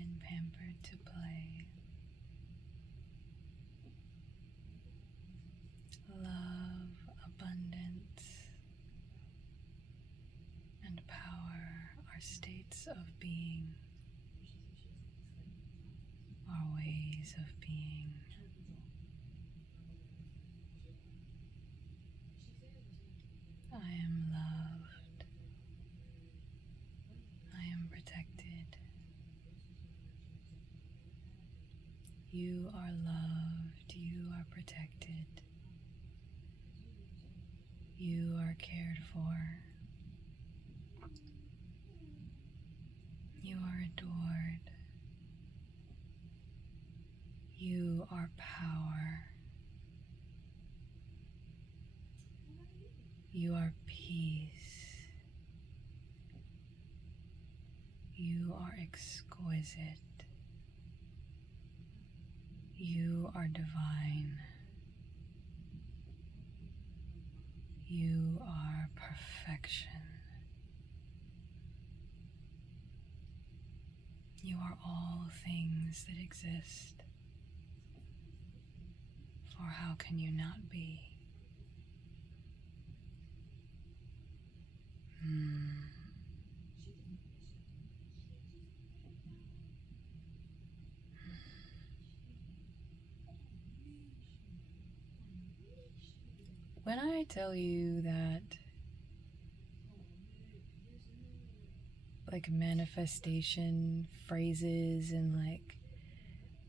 and pampered to play. Love, abundance, and power are states of being, are ways of being. I am loved. I am protected. You are loved. You are protected. You are cared for. You are adored. You are power. You are peace. You are exquisite. You are divine. You are perfection. You are all things that exist. For how can you not be? When I tell you that, like, manifestation phrases and like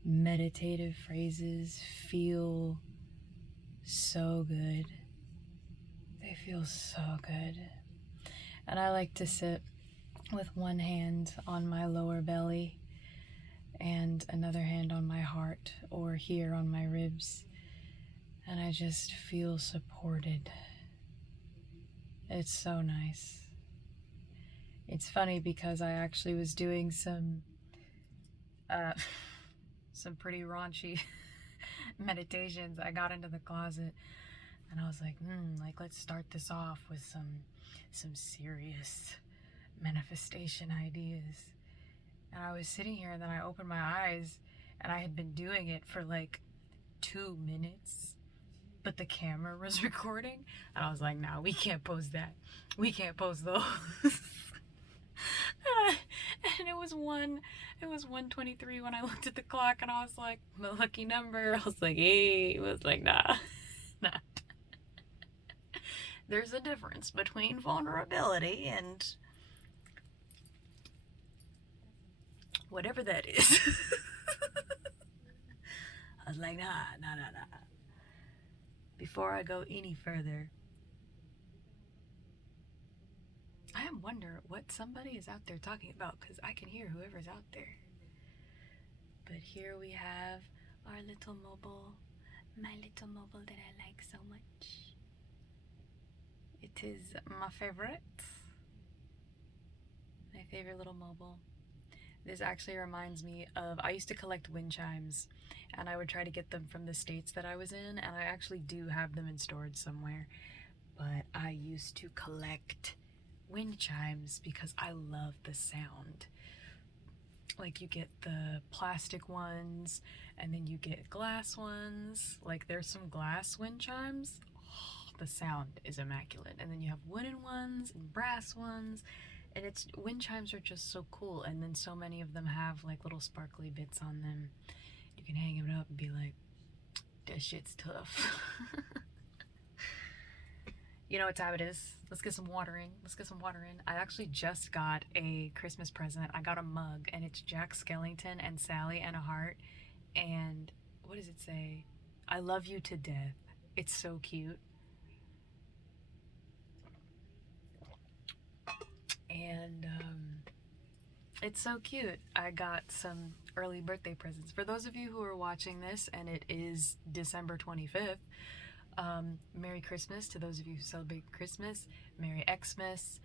meditative phrases feel so good, they feel so good. And I like to sit with one hand on my lower belly and another hand on my heart or here on my ribs, and I just feel supported. It's so nice. It's funny because I actually was doing some pretty raunchy meditations. I got into the closet and I was like, let's start this off with some serious manifestation ideas. And I was sitting here and then I opened my eyes and I had been doing it for like 2 minutes, but the camera was recording and I was like, no, we can't post that. We can't post those. And it was 1:23 when I looked at the clock and I was like, my lucky number. I was like, hey, it was like, nah. There's a difference between vulnerability and whatever that is. I was like, nah. Before I go any further, I wonder what somebody is out there talking about, because I can hear whoever's out there. But here we have our little mobile, my little mobile that I like so much. It is my favorite little mobile. This actually reminds me of, I used to collect wind chimes and I would try to get them from the states that I was in, and I actually do have them in storage somewhere, but I used to collect wind chimes because I love the sound. Like, you get the plastic ones and then you get glass ones. Like, there's some glass wind chimes. Oh, the sound is immaculate. And then you have wooden ones and brass ones, and wind chimes are just so cool. And then so many of them have like little sparkly bits on them. You can hang them up and be like, that shit's tough. You know what time it is? Let's get some water in. I actually just got a Christmas present. I got a mug and it's Jack Skellington and Sally and a heart. And what does it say? I love you to death. It's so cute. And it's so cute. I got some early birthday presents. For those of you who are watching this and it is December 25th, Merry Christmas to those of you who celebrate Christmas. Merry Xmas.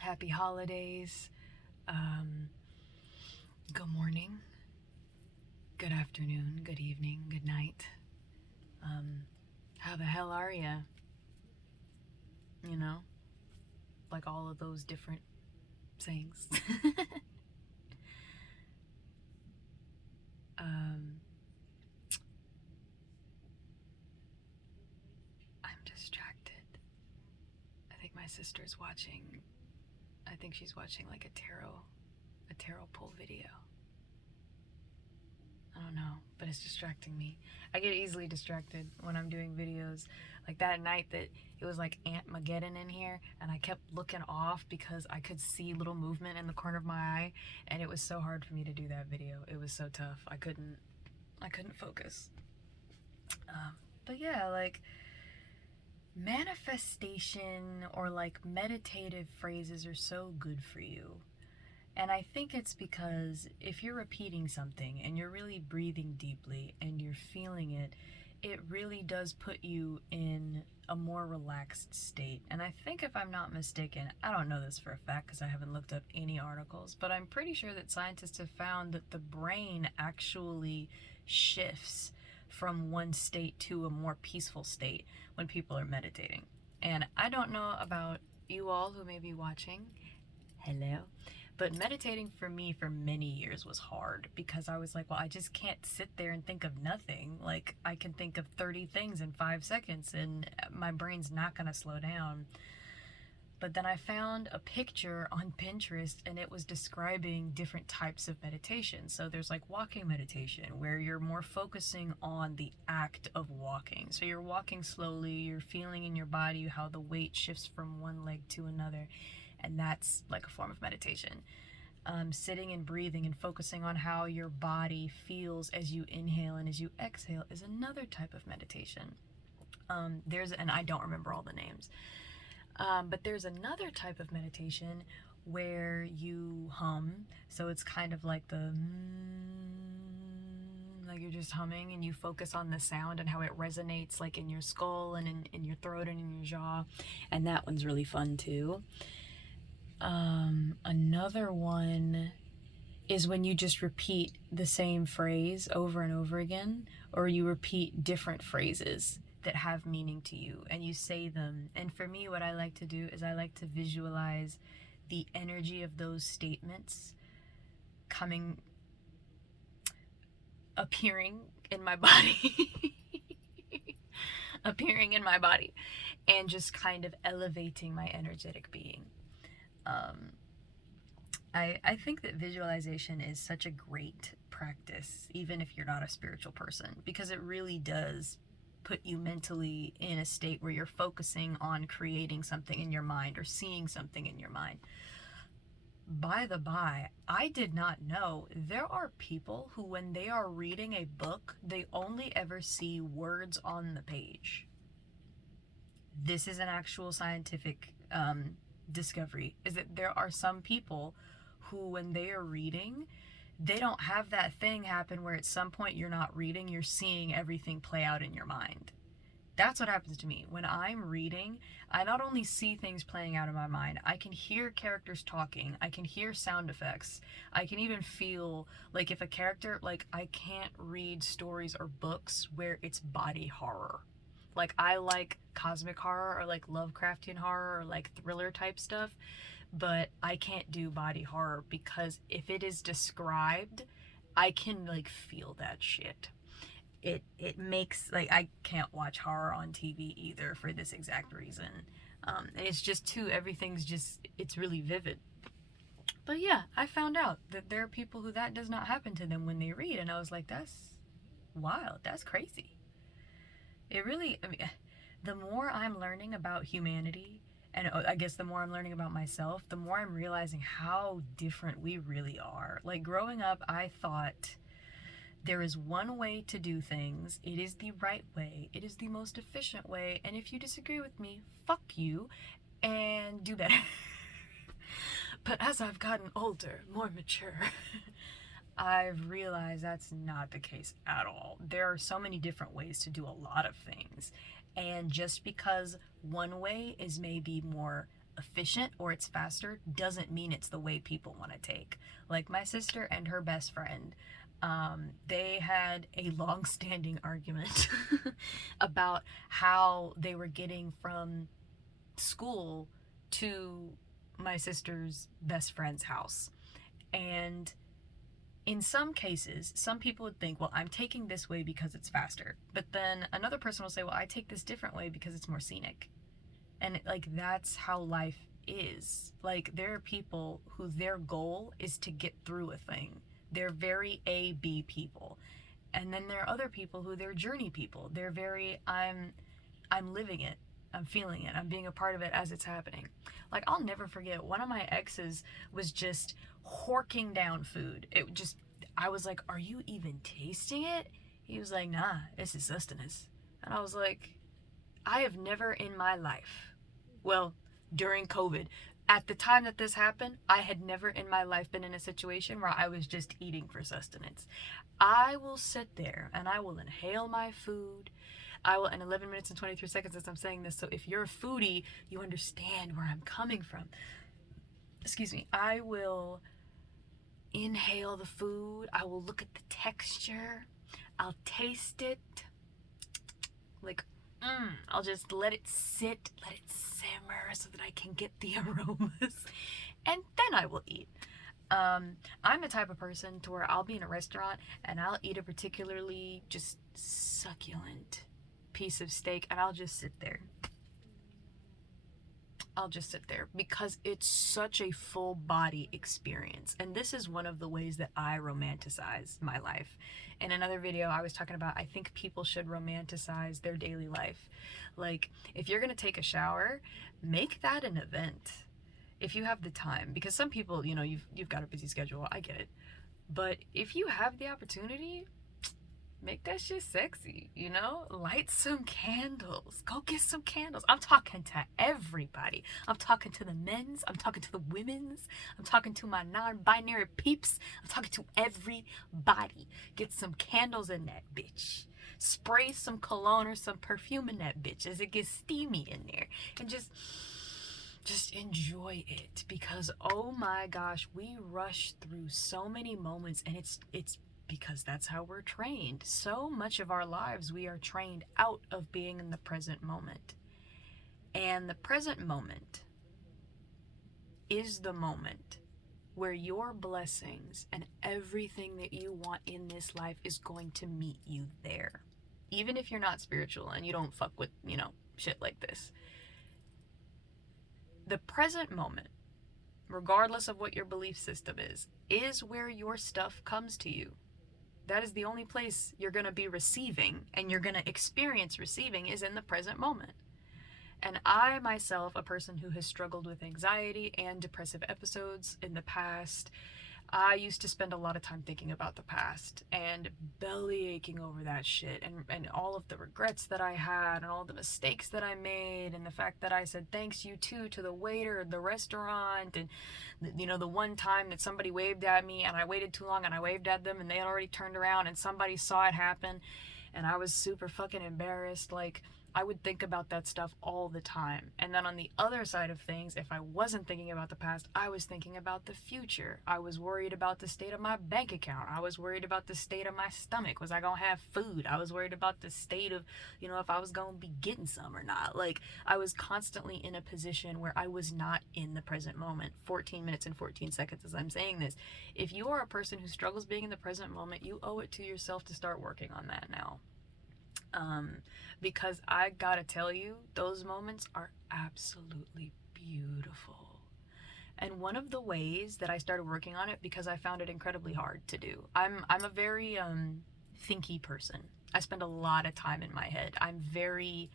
Happy holidays. Good morning. Good afternoon. Good evening. Good night. How the hell are ya? You know? Like all of those different sayings. Um, I'm distracted. I think my sister's watching. I think she's watching like a tarot pull video. I don't know, but it's distracting me. I get easily distracted when I'm doing videos. Like that night that it was like Ant-Mageddon in here, and I kept looking off because I could see little movement in the corner of my eye, and it was so hard for me to do that video. It was so tough. I couldn't focus. But yeah, like manifestation or like meditative phrases are so good for you. And I think it's because if you're repeating something and you're really breathing deeply and you're feeling it, it really does put you in a more relaxed state. And I think, if I'm not mistaken, I don't know this for a fact because I haven't looked up any articles, but I'm pretty sure that scientists have found that the brain actually shifts from one state to a more peaceful state when people are meditating. And I don't know about you all who may be watching. Hello. But meditating for me for many years was hard because I was like, well, I just can't sit there and think of nothing. Like, I can think of 30 things in 5 seconds and my brain's not going to slow down. But then I found a picture on Pinterest and it was describing different types of meditation. So there's like walking meditation where you're more focusing on the act of walking. So you're walking slowly, you're feeling in your body how the weight shifts from one leg to another. And that's like a form of meditation. Sitting and breathing and focusing on how your body feels as you inhale and as you exhale is another type of meditation. And I don't remember all the names. But there's another type of meditation where you hum. So it's kind of like like you're just humming and you focus on the sound and how it resonates like in your skull and in your throat and in your jaw. And that one's really fun too. Another one is when you just repeat the same phrase over and over again, or you repeat different phrases that have meaning to you and you say them. And for me, what I like to do is I like to visualize the energy of those statements appearing in my body appearing in my body and just kind of elevating my energetic being. I think that visualization is such a great practice, even if you're not a spiritual person, because it really does put you mentally in a state where you're focusing on creating something in your mind or seeing something in your mind. By the by, I did not know there are people who, when they are reading a book, they only ever see words on the page. This is an actual scientific discovery, is that there are some people who, when they are reading, they don't have that thing happen where at some point you're not reading, you're seeing everything play out in your mind. That's what happens to me. When I'm reading, I not only see things playing out in my mind, I can hear characters talking, I can hear sound effects, I can even feel, like if a character, like I can't read stories or books where it's body horror. Like I like cosmic horror or like Lovecraftian horror or like thriller type stuff, but I can't do body horror because if it is described, I can like feel that shit. It makes, like, I can't watch horror on TV either for this exact reason. And it's just too, everything's just, it's really vivid. But yeah, I found out that there are people who that does not happen to them when they read, and I was like, that's wild, that's crazy. It really, I mean, the more I'm learning about humanity, and I guess the more I'm learning about myself, the more I'm realizing how different we really are. Like growing up, I thought there is one way to do things. It is the right way. It is the most efficient way. And if you disagree with me, fuck you and do better. But as I've gotten older, more mature, I've realized that's not the case at all. There are so many different ways to do a lot of things. And just because one way is maybe more efficient or it's faster doesn't mean it's the way people want to take. Like my sister and her best friend, they had a long-standing argument about how they were getting from school to my sister's best friend's house. And in some cases, some people would think, well, I'm taking this way because it's faster. But then another person will say, well, I take this different way because it's more scenic. And like, that's how life is. Like, there are people who their goal is to get through a thing. They're very A, B people. And then there are other people who they're journey people. They're very, I'm living it. I'm feeling it. I'm being a part of it as it's happening. Like, I'll never forget, one of my exes was just horking down food. It just, I was like, are you even tasting it? He was like, nah, this is sustenance. And I was like, I have never in my life, well, during COVID, at the time that this happened, I had never in my life been in a situation where I was just eating for sustenance. I will sit there and I will inhale my food. I will, in 11 minutes and 23 seconds as I'm saying this, so if you're a foodie, you understand where I'm coming from. Excuse me. I will inhale the food. I will look at the texture. I'll taste it. Like, I'll just let it sit, let it simmer so that I can get the aromas. And then I will eat. I'm the type of person to where I'll be in a restaurant and I'll eat a particularly just succulent piece of steak and I'll just sit there. I'll just sit there because it's such a full body experience. And this is one of the ways that I romanticize my life. In another video, I was talking about, I think people should romanticize their daily life. Like, if you're going to take a shower, make that an event. If you have the time, because some people, you know, you've got a busy schedule. I get it. But if you have the opportunity, make that shit sexy, you know? Light some candles. Go get some candles. I'm talking to everybody. I'm talking to the men's. I'm talking to the women's. I'm talking to my non-binary peeps. I'm talking to everybody. Get some candles in that bitch. Spray some cologne or some perfume in that bitch as it gets steamy in there. And just enjoy it, because oh my gosh, we rush through so many moments, and it's because that's how we're trained. So much of our lives, we are trained out of being in the present moment. And the present moment is the moment where your blessings and everything that you want in this life is going to meet you there. Even if you're not spiritual and you don't fuck with, you know, shit like this. The present moment, regardless of what your belief system is where your stuff comes to you. That is the only place you're going to be receiving and you're going to experience receiving is in the present moment. And I myself, a person who has struggled with anxiety and depressive episodes in the past, I used to spend a lot of time thinking about the past and belly aching over that shit and all of the regrets that I had and all the mistakes that I made and the fact that I said thanks you too to the waiter at the restaurant and, you know, the one time that somebody waved at me and I waited too long and I waved at them and they had already turned around and somebody saw it happen and I was super fucking embarrassed. Like, I would think about that stuff all the time. And then on the other side of things, if I wasn't thinking about the past, I was thinking about the future. I was worried about the state of my bank account. I was worried about the state of my stomach. Was I gonna have food? I was worried about the state of, you know, if I was gonna be getting some or not. Like, I was constantly in a position where I was not in the present moment. 14 minutes and 14 seconds as I'm saying this. If you are a person who struggles being in the present moment, you owe it to yourself to start working on that now. Because I gotta tell you, those moments are absolutely beautiful. And one of the ways that I started working on it, because I found it incredibly hard to do. I'm a very thinky person. I spend a lot of time in my head. I'm very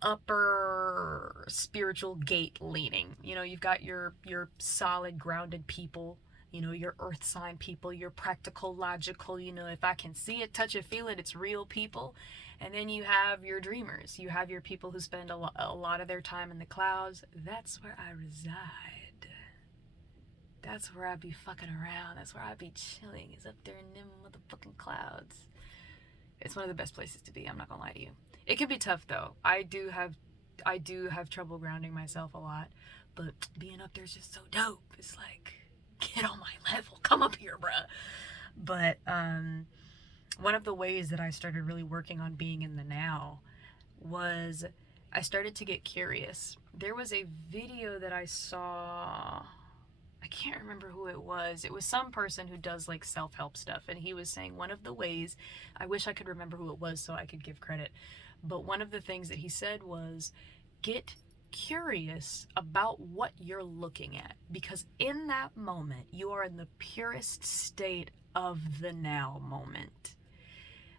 upper spiritual gate leaning. You know, you've got your solid grounded people, you know, your earth sign people, your practical, logical, you know, if I can see it, touch it, feel it, it's real people. And then you have your dreamers. You have your people who spend a lot of their time in the clouds. That's where I reside. That's where I be fucking around. That's where I be chilling, is up there in them motherfucking clouds. It's one of the best places to be, I'm not gonna lie to you. It can be tough though. I do have trouble grounding myself a lot, but being up there is just so dope. It's like, get on my level, come up here, bruh. But one of the ways that I started really working on being in the now was I started to get curious. There was a video that I saw, I can't remember who it was. It was some person who does like self-help stuff, and he was saying one of the ways, I wish I could remember who it was so I could give credit, but one of the things that he said was get curious about what you're looking at, because in that moment you are in the purest state of the now moment.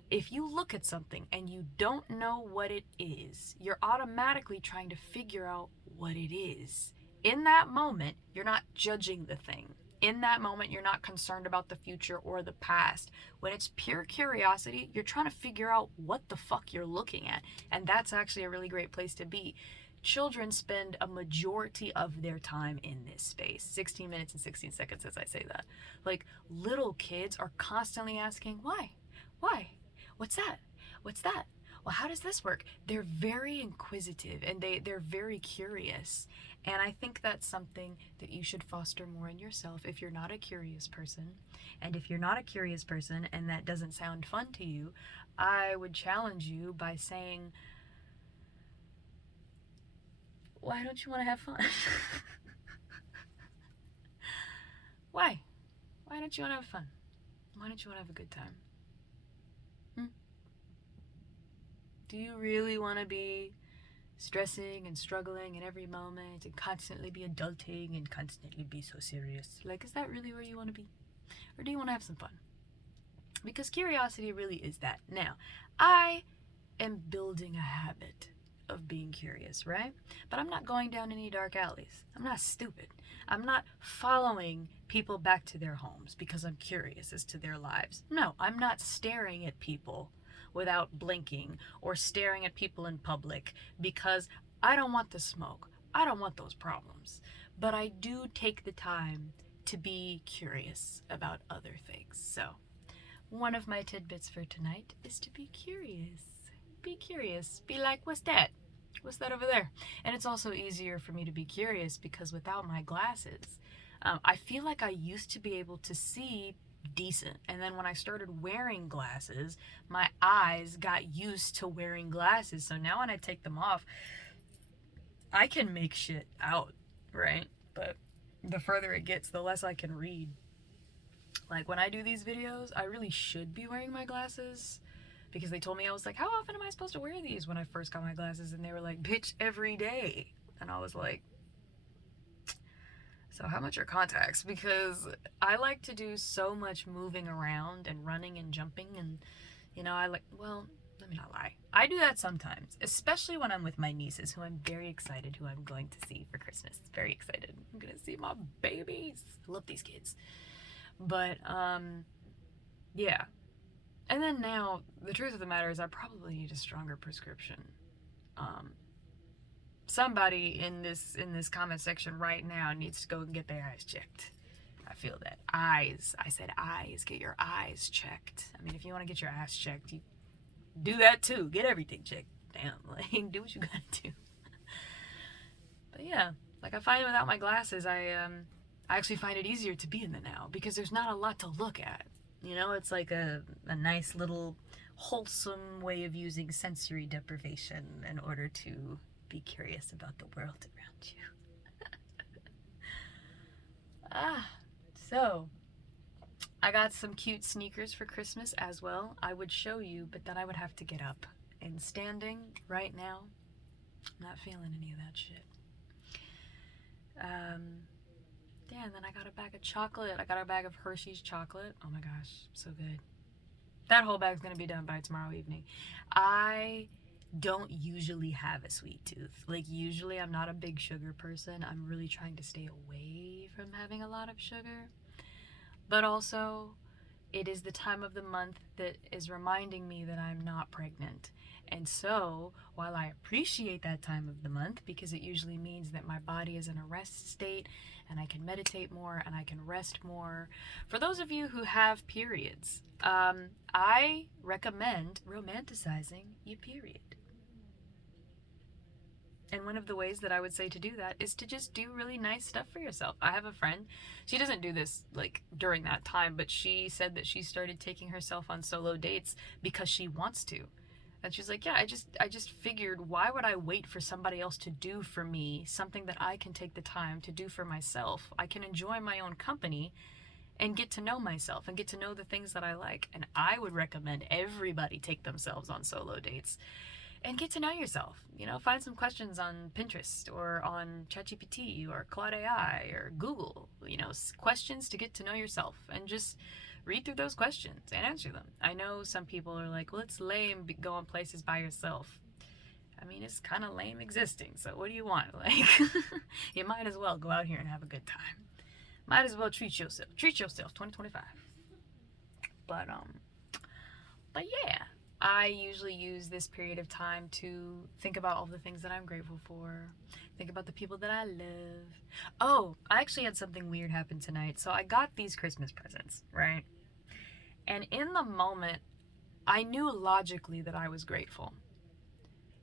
If you look at something and you don't know what it is, you're automatically trying to figure out what it is. In that moment, you're not judging the thing. In that moment, you're not concerned about the future or the past. When it's pure curiosity, you're trying to figure out what the fuck you're looking at. And that's actually a really great place to be. Children spend a majority of their time in this space. 16 minutes and 16 seconds as I say that. Like, little kids are constantly asking, why? Why? What's that? What's that? Well, how does this work? They're very inquisitive and they're very curious. And I think that's something that you should foster more in yourself if you're not a curious person. And if you're not a curious person and that doesn't sound fun to you, I would challenge you by saying, why don't you want to have fun? Why? Why don't you want to have fun? Why don't you want to have a good time? Do you really want to be stressing and struggling in every moment and constantly be adulting and constantly be so serious? Like, is that really where you want to be? Or do you want to have some fun? Because curiosity really is that. Now, I am building a habit of being curious, right? But I'm not going down any dark alleys. I'm not stupid. I'm not following people back to their homes because I'm curious as to their lives. No, I'm not staring at people without blinking or staring at people in public because I don't want the smoke. I don't want those problems. But I do take the time to be curious about other things. So, one of my tidbits for tonight is to be curious. Be curious. Be like, what's that? What's that over there? And it's also easier for me to be curious because without my glasses, I feel like I used to be able to see decent. And then when I started wearing glasses, my eyes got used to wearing glasses. So now when I take them off, I can make shit out, right? But the further it gets, the less I can read. Like when I do these videos, I really should be wearing my glasses because they told me, I was like, how often am I supposed to wear these when I first got my glasses? And they were like, bitch, every day. And I was like, so how much are contacts? Because I like to do so much moving around and running and jumping and, you know, well, let me not lie. I do that sometimes, especially when I'm with my nieces, who I'm very excited, who I'm going to see for Christmas. Very excited. I'm going to see my babies. I love these kids. But, yeah. And then now, the truth of the matter is I probably need a stronger prescription. Somebody in this comment section right now needs to go and get their eyes checked. I feel that. Eyes. I said eyes. Get your eyes checked. I mean, if you want to get your ass checked, you do that too. Get everything checked. Damn, like, do what you gotta do. But yeah, like I find without my glasses, I actually find it easier to be in the now because there's not a lot to look at. You know, it's like a nice little wholesome way of using sensory deprivation in order to be curious about the world around you. So I got some cute sneakers for Christmas as well. I would show you, but then I would have to get up. And standing right now, I'm not feeling any of that shit. Yeah, and then I got a bag of chocolate. I got a bag of Hershey's chocolate. Oh my gosh, so good. That whole bag's gonna be done by tomorrow evening. I don't usually have a sweet tooth. Like, usually I'm not a big sugar person. I'm really trying to stay away from having a lot of sugar. But also, it is the time of the month that is reminding me that I'm not pregnant. And so, while I appreciate that time of the month, because it usually means that my body is in a rest state and I can meditate more and I can rest more. For those of you who have periods, I recommend romanticizing your period. And one of the ways that I would say to do that is to just do really nice stuff for yourself. I have a friend, she doesn't do this like during that time, but she said that she started taking herself on solo dates because she wants to. And she's like, yeah, I just figured, why would I wait for somebody else to do for me something that I can take the time to do for myself? I can enjoy my own company and get to know myself and get to know the things that I like. And I would recommend everybody take themselves on solo dates and get to know yourself. You know, find some questions on Pinterest or on ChatGPT or Claude AI or Google, you know, questions to get to know yourself, and just read through those questions and answer them. I know some people are like, well, it's lame going places by yourself. I mean, it's kind of lame existing, so what do you want? Like, you might as well go out here and have a good time. Might as well treat yourself. Treat yourself, 2025. But, but yeah, I usually use this period of time to think about all the things that I'm grateful for, think about the people that I love. Oh, I actually had something weird happen tonight. So I got these Christmas presents, right? And in the moment, I knew logically that I was grateful,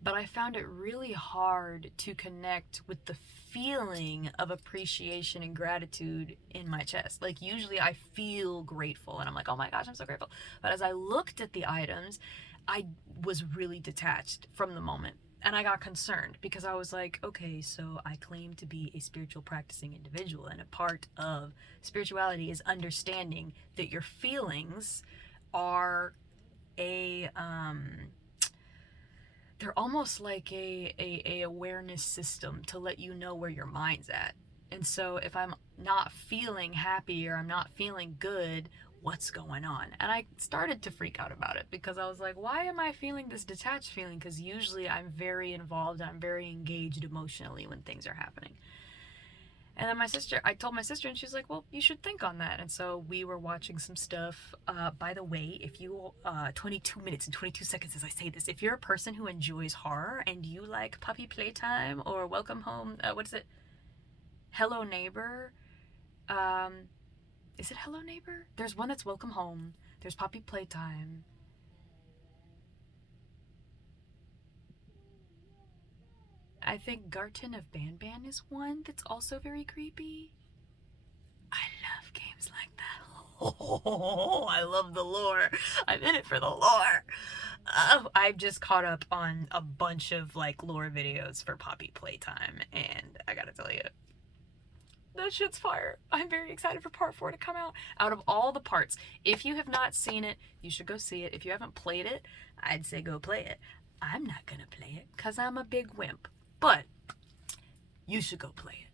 but I found it really hard to connect with the feeling of appreciation and gratitude in my chest. Like, usually I feel grateful and I'm like, oh my gosh, I'm so grateful. But as I looked at the items, I was really detached from the moment. And I got concerned because I was like, okay, so I claim to be a spiritual practicing individual, and a part of spirituality is understanding that your feelings are a they're almost like a awareness system to let you know where your mind's at. And so if I'm not feeling happy or I'm not feeling good, what's going on? And I started to freak out about it because I was like, why am I feeling this detached feeling? Because usually I'm very involved, I'm very engaged emotionally when things are happening. And then I told my sister, and she's like, well, you should think on that. And so we were watching some stuff. By the way, if you, 22 minutes and 22 seconds as I say this, if you're a person who enjoys horror and you like Puppy Playtime or Welcome Home, what is it? Hello Neighbor. Is it Hello Neighbor? There's one that's Welcome Home. There's Puppy Playtime. I think Garten of Banban is one that's also very creepy. I love games like that. Oh, I love the lore. I'm in it for the lore. I've just caught up on a bunch of like lore videos for Poppy Playtime, and I gotta tell you, that shit's fire. I'm very excited for part 4 to come out. Out of all the parts, if you have not seen it, you should go see it. If you haven't played it, I'd say go play it. I'm not gonna play it because I'm a big wimp, but you should go play it.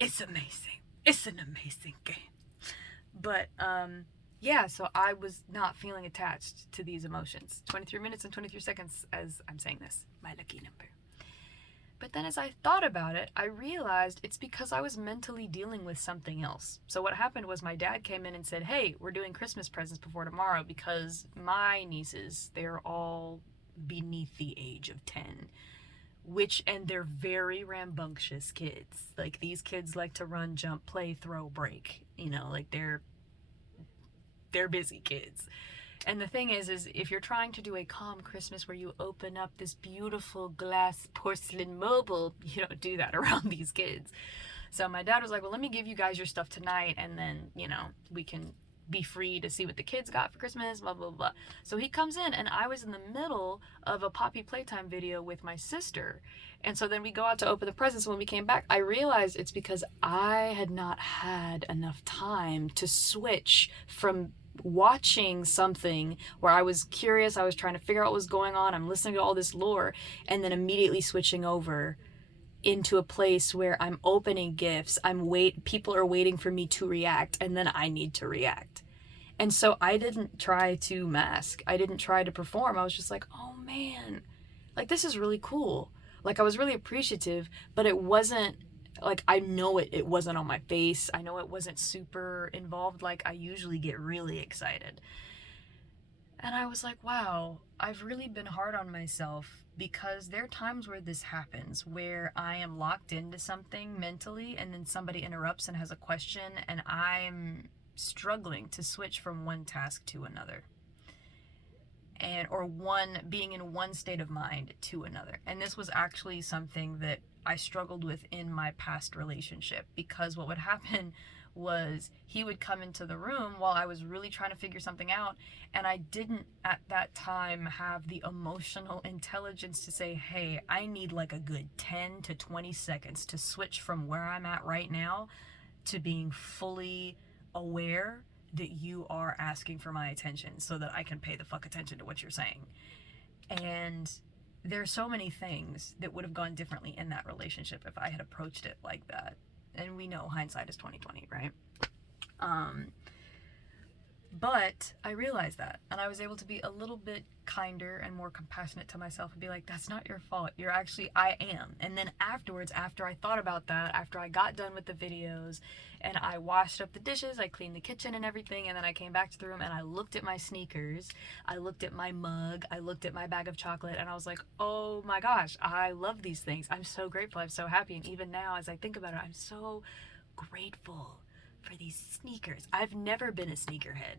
It's amazing. It's an amazing game. But yeah, so I was not feeling attached to these emotions. 23 minutes and 23 seconds as I'm saying this, my lucky number. But then as I thought about it, I realized it's because I was mentally dealing with something else. So what happened was my dad came in and said, hey, we're doing Christmas presents before tomorrow because my nieces, they're all beneath the age of 10. And they're very rambunctious kids. Like, these kids like to run, jump, play, throw, break. You know, like they're busy kids. And the thing is if you're trying to do a calm Christmas where you open up this beautiful glass porcelain mobile, you don't do that around these kids. So my dad was like, well, let me give you guys your stuff tonight, and then, you know, we can be free to see what the kids got for Christmas, blah, blah, blah. So he comes in, and I was in the middle of a Poppy Playtime video with my sister. And so then we go out to open the presents. When we came back, I realized it's because I had not had enough time to switch from watching something where I was curious, I was trying to figure out what was going on, I'm listening to all this lore, and then immediately switching over into a place where I'm opening gifts, people are waiting for me to react, and then I need to react. And so I didn't try to mask, I didn't try to perform. I was just like, oh man, like, this is really cool. Like, I was really appreciative, but it wasn't like, I know it wasn't on my face. I know it wasn't super involved. Like, I usually get really excited. And I was like, wow, I've really been hard on myself, because there are times where this happens, where I am locked into something mentally, and then somebody interrupts and has a question, and I'm struggling to switch from one task to another. Or being in one state of mind to another. And this was actually something that I struggled with in my past relationship, because what would happen was he would come into the room while I was really trying to figure something out, and I didn't at that time have the emotional intelligence to say, hey, I need like a good 10 to 20 seconds to switch from where I'm at right now to being fully aware that you are asking for my attention so that I can pay the fuck attention to what you're saying. And there's so many things that would have gone differently in that relationship if I had approached it like that. And we know hindsight is 20/20, right? But I realized that, and I was able to be a little bit kinder and more compassionate to myself and be like, that's not your fault. You're actually, I am. And then afterwards, after I thought about that, after I got done with the videos and I washed up the dishes, I cleaned the kitchen and everything, and then I came back to the room and I looked at my sneakers, I looked at my mug, I looked at my bag of chocolate, and I was like, oh my gosh, I love these things. I'm so grateful. I'm so happy. And even now, as I think about it, I'm so grateful for these sneakers. I've never been a sneakerhead.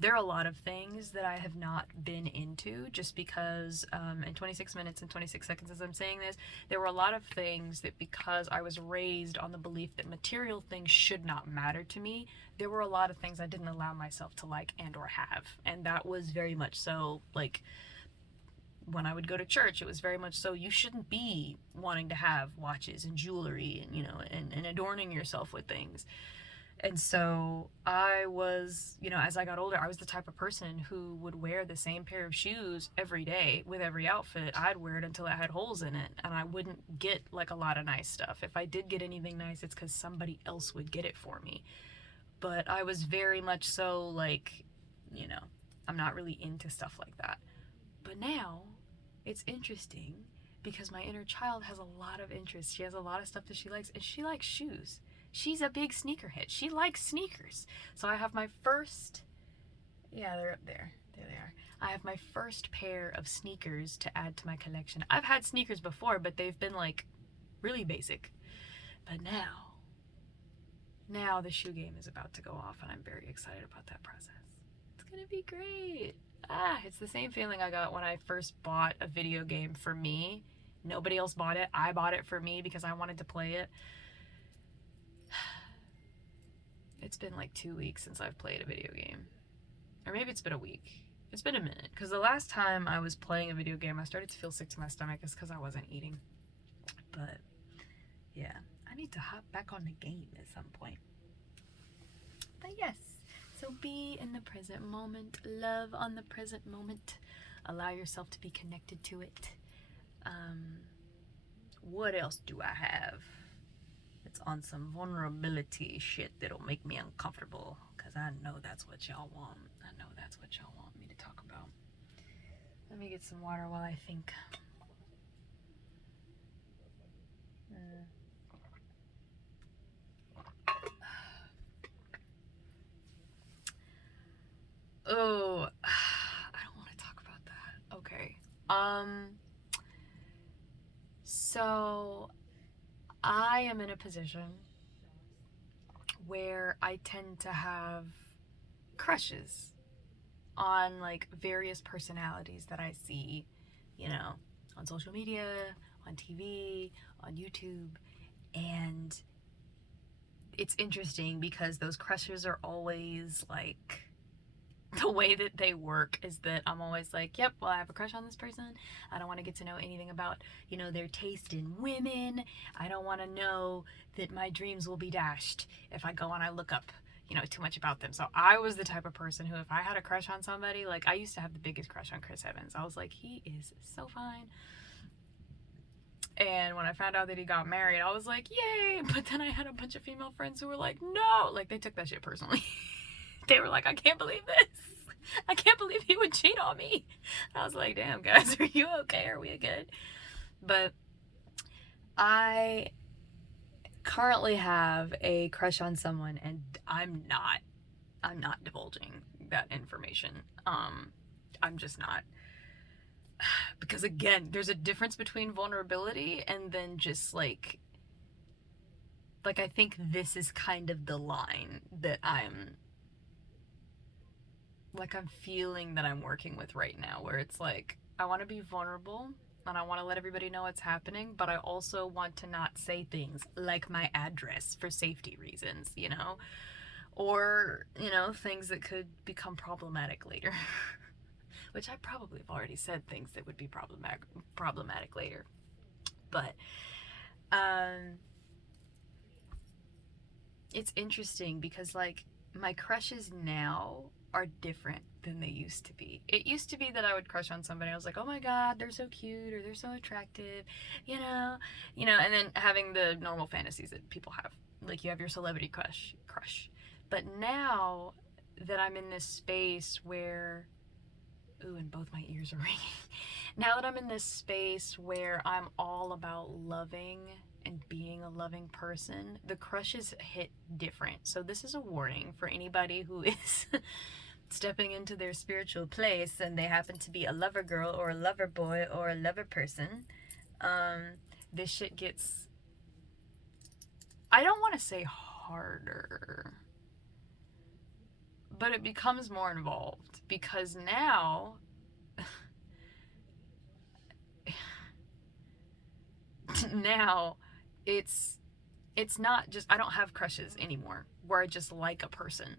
There are a lot of things that I have not been into just because in 26 minutes and 26 seconds as I'm saying this, there were a lot of things that because I was raised on the belief that material things should not matter to me, there were a lot of things I didn't allow myself to like and or have. And that was very much so, like, when I would go to church, it was very much so you shouldn't be wanting to have watches and jewelry and, you know, and adorning yourself with things. And so I was, you know, as I got older, I was the type of person who would wear the same pair of shoes every day with every outfit. I'd wear it until it had holes in it, and I wouldn't get like a lot of nice stuff. If I did get anything nice, it's because somebody else would get it for me. But I was very much so like, you know, I'm not really into stuff like that. But now it's interesting because my inner child has a lot of interests. She has a lot of stuff that she likes, and she likes shoes. She's a big sneakerhead. She likes sneakers. So I have my first, yeah, they're up there. There they are. I have my first pair of sneakers to add to my collection. I've had sneakers before, but they've been like really basic. But now the shoe game is about to go off, and I'm very excited about that process. It's gonna be great. It's the same feeling I got when I first bought a video game for me. Nobody else bought it. I bought it for me because I wanted to play it. It's been like 2 weeks since I've played a video game. Or maybe it's been a week. It's been a minute. Because the last time I was playing a video game, I started to feel sick to my stomach. It's because I wasn't eating. But, yeah. I need to hop back on the game at some point. But yes. So be in the present moment. Love on the present moment. Allow yourself to be connected to it. What else do I have? It's on some vulnerability shit that'll make me uncomfortable, because I know that's what y'all want. I know that's what y'all want me to talk about. Let me get some water while I think. Oh, I don't want to talk about that. Okay. So I am in a position where I tend to have crushes on like various personalities that I see, you know, on social media, on TV, on YouTube. And it's interesting because those crushes are always like, the way that they work is that I'm always like, yep, well, I have a crush on this person. I don't want to get to know anything about, you know, their taste in women. I don't want to know that my dreams will be dashed if I go and I look up, you know, too much about them. So I was the type of person who, if I had a crush on somebody, like I used to have the biggest crush on Chris Evans. I was like, he is so fine. And when I found out that he got married, I was like, yay. But then I had a bunch of female friends who were like, no, like they took that shit personally. They were like, I can't believe this. I can't believe he would cheat on me. I was like, damn, guys, are you okay? Are we good? But I currently have a crush on someone, and I'm not divulging that information. I'm just not. Because again, there's a difference between vulnerability and then just like I think this is kind of the line that I'm feeling that I'm working with right now, where it's like, I want to be vulnerable and I want to let everybody know what's happening, but I also want to not say things like my address for safety reasons, you know? Or, you know, things that could become problematic later. Which I probably have already said things that would be problematic later. But it's interesting because, like, my crushes now are different than they used to be. It used to be that I would crush on somebody. I was like, oh my god, they're so cute or they're so attractive, you know, and then having the normal fantasies that people have. Like, you have your celebrity crush. But now that I'm in this space where, ooh, and both my ears are ringing. Now that I'm in this space where I'm all about loving and being a loving person, the crushes hit different. So this is a warning for anybody who is stepping into their spiritual place and they happen to be a lover girl or a lover boy or a lover person. This shit gets, I don't want to say harder, but it becomes more involved because now it's not just, I don't have crushes anymore where I just like a person.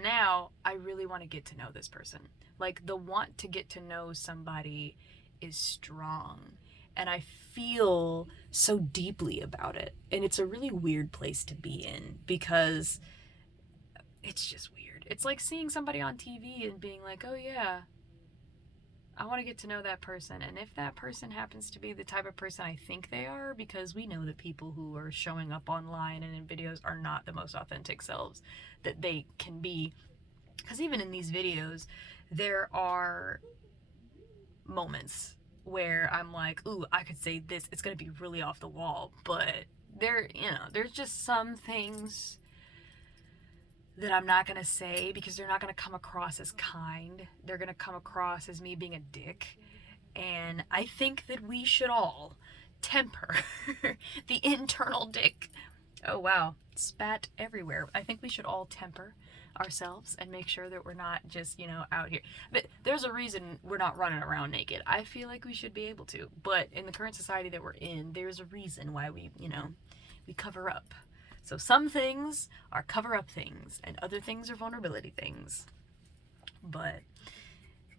Now I really want to get to know this person. Like, the want to get to know somebody is strong, and I feel so deeply about it. And it's a really weird place to be in because it's just weird. It's like seeing somebody on TV and being like, oh yeah, I want to get to know that person. And if that person happens to be the type of person I think they are, because we know that people who are showing up online and in videos are not the most authentic selves that they can be. Because even in these videos, there are moments where I'm like, ooh, I could say this. It's going to be really off the wall. But there's just some things that I'm not going to say because they're not going to come across as kind. They're going to come across as me being a dick. And I think that we should all temper the internal dick. Oh, wow. Spat everywhere. I think we should all temper ourselves and make sure that we're not just, out here. But there's a reason we're not running around naked. I feel like we should be able to. But in the current society that we're in, there's a reason why we cover up. So some things are cover-up things, and other things are vulnerability things. But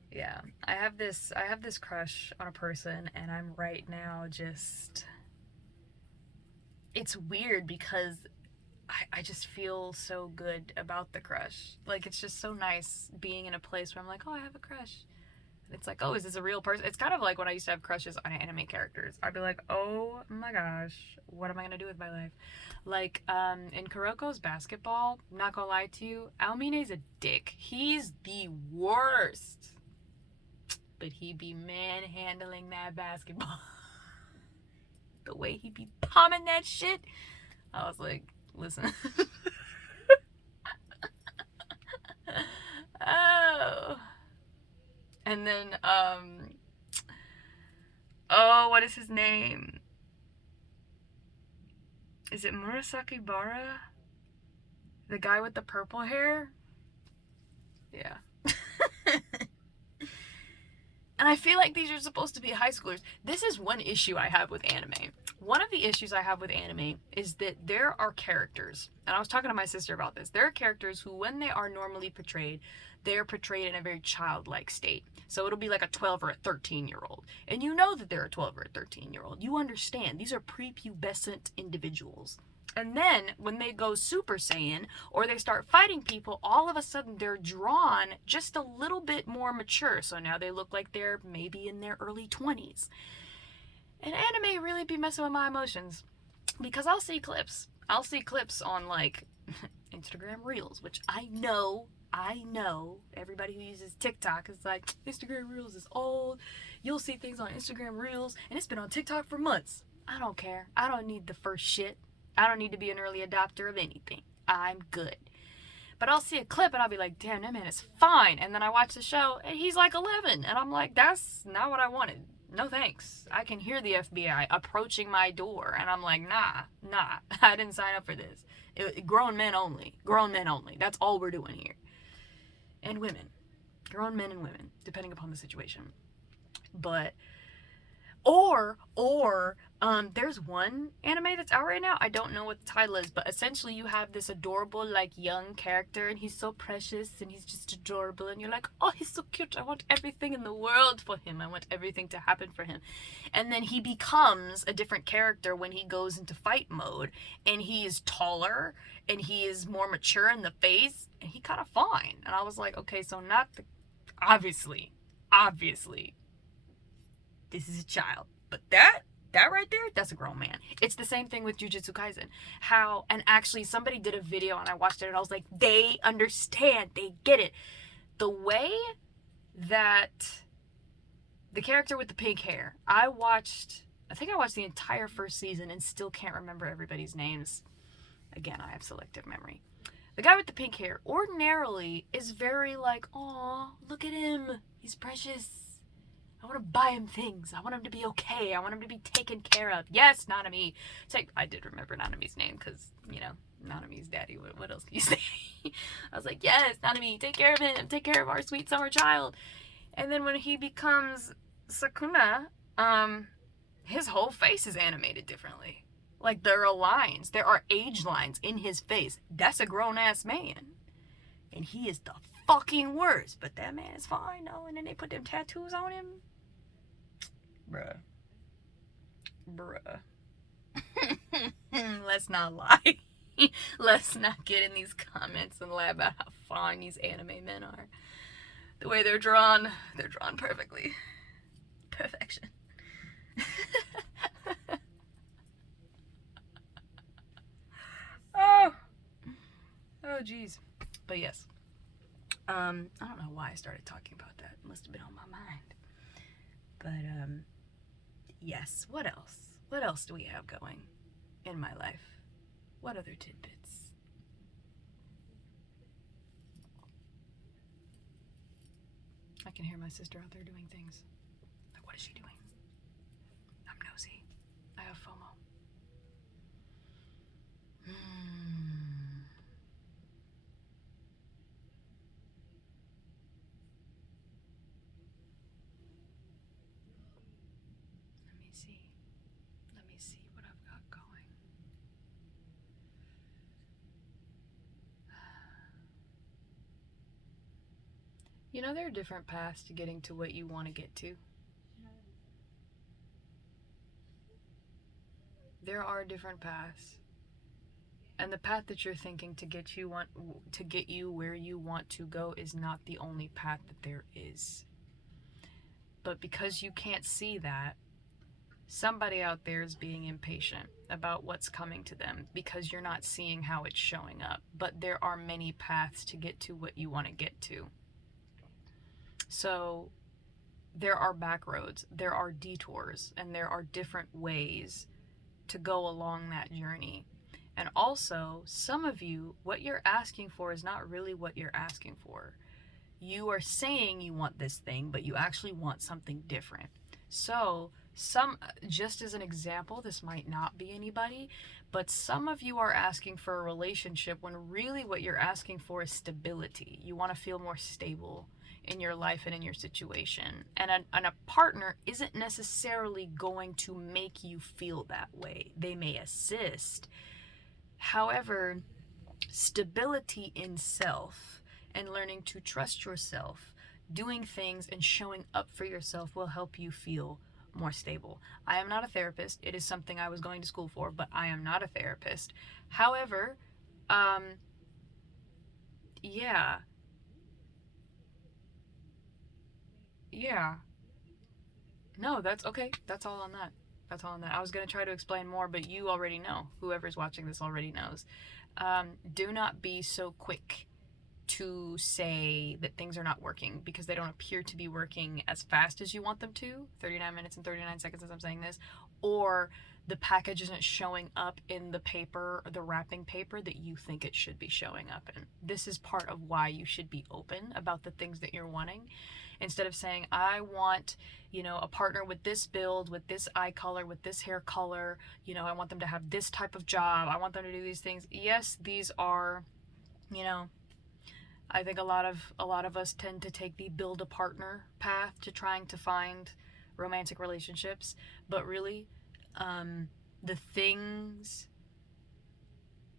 yeah, I have this crush on a person, and I'm right now just, it's weird because I just feel so good about the crush. Like, it's just so nice being in a place where I'm like, oh, I have a crush. It's like, oh, is this a real person? It's kind of like when I used to have crushes on anime characters. I'd be like, oh my gosh, what am I gonna do with my life? Like, in Kuroko's basketball, I'm not gonna lie to you, Aomine's a dick. He's the worst. But he be manhandling that basketball. The way he be palming that shit. I was like, listen. Oh. And then, what is his name? Is it Murasaki Bara? The guy with the purple hair? Yeah. And I feel like these are supposed to be high schoolers. This is one issue I have with anime. One of the issues I have with anime is that there are characters, and I was talking to my sister about this, there are characters who, when they are normally portrayed, they're portrayed in a very childlike state. So it'll be like a 12 or a 13-year-old. And you know that they're a 12 or a 13-year-old. You understand. These are prepubescent individuals. And then when they go Super Saiyan or they start fighting people, all of a sudden they're drawn just a little bit more mature. So now they look like they're maybe in their early 20s. And anime really be messing with my emotions. Because I'll see clips. I'll see clips on, like, Instagram Reels, which I know everybody who uses TikTok is like, Instagram Reels is old. You'll see things on Instagram Reels, and it's been on TikTok for months. I don't care. I don't need the first shit. I don't need to be an early adopter of anything. I'm good. But I'll see a clip and I'll be like, damn, that man is fine. And then I watch the show and he's like 11. And I'm like, that's not what I wanted. No thanks. I can hear the FBI approaching my door. And I'm like, nah, I didn't sign up for this. Grown men only. Grown men only. That's all we're doing here. And women. Grown men and women, depending upon the situation. But There's one anime that's out right now. I don't know what the title is, but essentially you have this adorable, like, young character, and he's so precious, and he's just adorable, and you're like, oh, he's so cute. I want everything in the world for him. I want everything to happen for him. And then he becomes a different character when he goes into fight mode, and he is taller, and he is more mature in the face, and he kind of fine. And I was like, okay, so not the, obviously, this is a child. But that right there, that's a grown man. It's the same thing with Jujutsu Kaisen. How, and actually somebody did a video and I watched it and I was like, they understand, they get it. The way that the character with the pink hair, I think I watched the entire first season and still can't remember everybody's names. Again, I have selective memory. The guy with the pink hair ordinarily is very like, aw, look at him, he's precious. I want to buy him things. I want him to be okay. I want him to be taken care of. Yes, Nanami. I did remember Nanami's name because, Nanami's daddy. What else can you say? I was like, yes, Nanami, take care of him. Take care of our sweet summer child. And then when he becomes Sakuna, his whole face is animated differently. Like, there are lines. There are age lines in his face. That's a grown-ass man. And he is the fucking worst. But that man is fine, though. And then they put them tattoos on him. Bruh. Let's not lie. Let's not get in these comments and lie about how fine these anime men are. The way they're drawn perfectly. Perfection. Oh geez. But yes. I don't know why I started talking about that. It must have been on my mind. But yes, what else? What else do we have going in my life? What other tidbits? I can hear my sister out there doing things. Like, what is she doing? I'm nosy. I have FOMO. Let me see what I've got going. There are different paths to getting to what you want to get to. There are different paths. And the path that you're thinking to get you where you want to go is not the only path that there is. But because you can't see that, somebody out there is being impatient about what's coming to them because you're not seeing how it's showing up. But there are many paths to get to what you want to get to. So there are back roads, there are detours, and there are different ways to go along that journey. And also, some of you, what you're asking for is not really what you're asking for. You are saying you want this thing, but you actually want something different. So, just as an example, this might not be anybody, but some of you are asking for a relationship when really what you're asking for is stability. You want to feel more stable in your life and in your situation. And a partner isn't necessarily going to make you feel that way. They may assist. However, stability in self and learning to trust yourself, doing things and showing up for yourself will help you feel more stable. I am not a therapist. It is something I was going to school for, but I am not a therapist. However, yeah. No, that's okay. That's all on that. I was going to try to explain more, but you already know. Whoever's watching this already knows. Do not be so quick to say that things are not working because they don't appear to be working as fast as you want them to. 39 minutes and 39 seconds as I'm saying this. Or the package isn't showing up in the paper, or the wrapping paper that you think it should be showing up in. This is part of why you should be open about the things that you're wanting. Instead of saying, I want, a partner with this build, with this eye color, with this hair color, I want them to have this type of job, I want them to do these things. Yes, these are, I think a lot of us tend to take the build a partner path to trying to find romantic relationships, but really, the things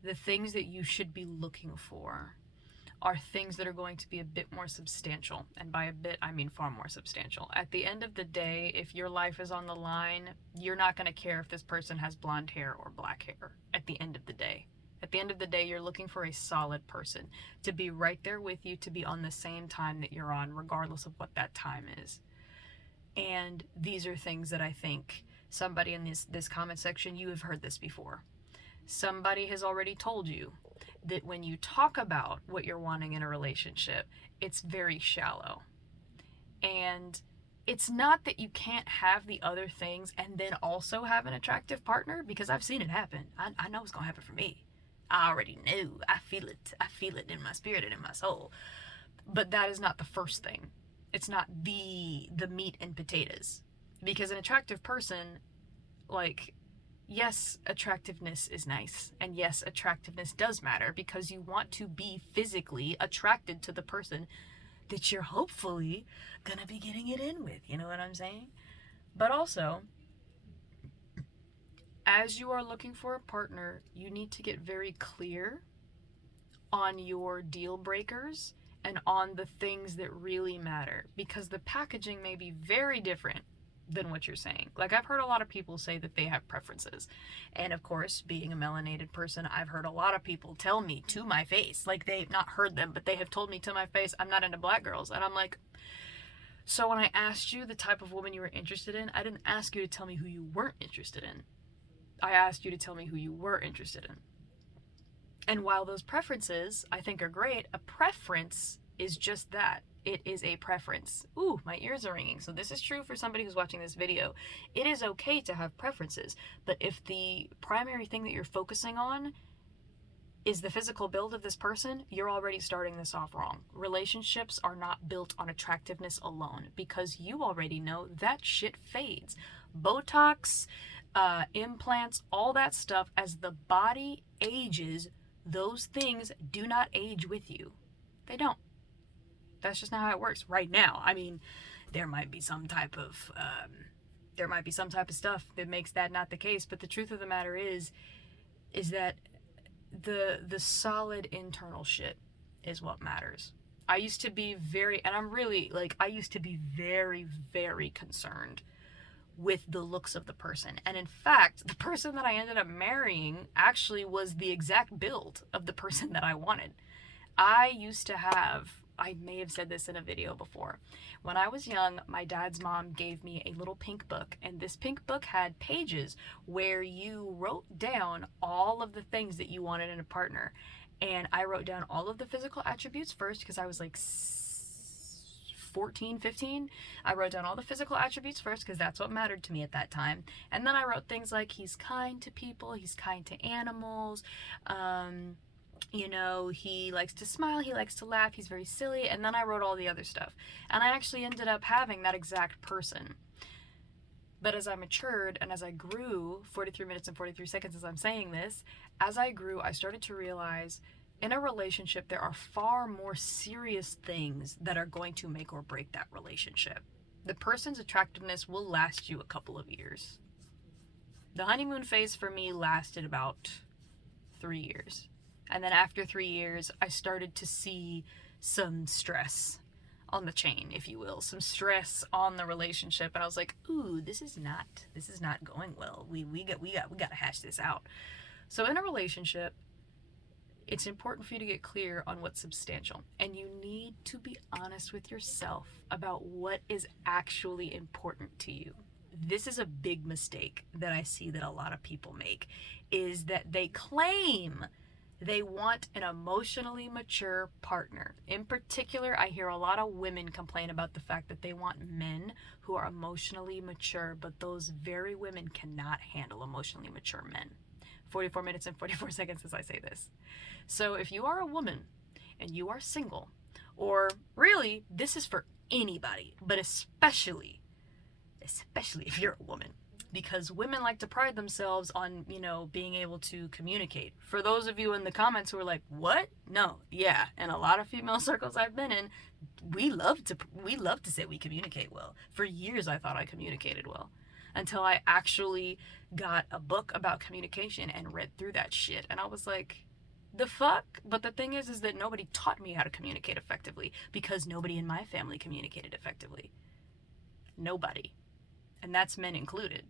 that you should be looking for are things that are going to be a bit more substantial. And by a bit, I mean far more substantial. At the end of the day, if your life is on the line, you're not going to care if this person has blonde hair or black hair at the end of the day. At the end of the day, you're looking for a solid person to be right there with you, to be on the same time that you're on, regardless of what that time is. And these are things that I think somebody in this comment section, you have heard this before. Somebody has already told you that when you talk about what you're wanting in a relationship, it's very shallow. And it's not that you can't have the other things and then also have an attractive partner, because I've seen it happen. I know it's going to happen for me. I already knew. I feel it. I feel it in my spirit and in my soul. But that is not the first thing. It's not the meat and potatoes. Because an attractive person, like, yes, attractiveness is nice. And yes, attractiveness does matter, because you want to be physically attracted to the person that you're hopefully gonna be getting it in with. You know what I'm saying? But also, as you are looking for a partner, you need to get very clear on your deal breakers and on the things that really matter, because the packaging may be very different than what you're saying. Like, I've heard a lot of people say that they have preferences. And of course, being a melanated person, I've heard a lot of people tell me to my face, like, they've not heard them, but they have told me to my face, I'm not into black girls. And I'm like, so when I asked you the type of woman you were interested in, I didn't ask you to tell me who you weren't interested in. I asked you to tell me who you were interested in. And while those preferences I think are great, a preference is just that. It is a preference. Ooh, my ears are ringing. So this is true for somebody who's watching this video. It is okay to have preferences, but if the primary thing that you're focusing on is the physical build of this person, you're already starting this off wrong. Relationships are not built on attractiveness alone, because you already know that shit fades. Botox, implants, all that stuff, as the body ages, those things do not age with you. They don't. That's just not how it works right now. I mean, there might be some type of stuff that makes that not the case, but the truth of the matter is that the solid internal shit is what matters. I used to be very very concerned with the looks of the person. And in fact, the person that I ended up marrying actually was the exact build of the person that I wanted. I may have said this in a video before. When I was young, my dad's mom gave me a little pink book, and this pink book had pages where you wrote down all of the things that you wanted in a partner. And I wrote down all of the physical attributes first, because I was like 14, 15. I wrote down all the physical attributes first, because that's what mattered to me at that time. And then I wrote things like, he's kind to people, he's kind to animals, you know, he likes to smile, he likes to laugh, he's very silly. And then I wrote all the other stuff. And I actually ended up having that exact person. But as I matured and as I grew, 43 minutes and 43 seconds as I'm saying this, as I grew, I started to realize in a relationship, there are far more serious things that are going to make or break that relationship. The person's attractiveness will last you a couple of years. The honeymoon phase for me lasted about 3 years. And then after 3 years, I started to see some stress on the chain, if you will, some stress on the relationship. And I was like, ooh, this is not going well. We got to hash this out. So in a relationship, it's important for you to get clear on what's substantial. And you need to be honest with yourself about what is actually important to you. This is a big mistake that I see that a lot of people make, is that they claim they want an emotionally mature partner. In particular, I hear a lot of women complain about the fact that they want men who are emotionally mature, but those very women cannot handle emotionally mature men. 44 minutes and 44 seconds as I say this. So if you are a woman and you are single, or really, this is for anybody, but especially if you're a woman, because women like to pride themselves on, you know, being able to communicate. For those of you in the comments who are like, what? No, yeah. And a lot of female circles I've been in, we love to say we communicate well. For years I thought I communicated well, until I actually got a book about communication and read through that shit, and I was like, the fuck? But the thing is that nobody taught me how to communicate effectively, because nobody in my family communicated effectively. Nobody. And that's men included.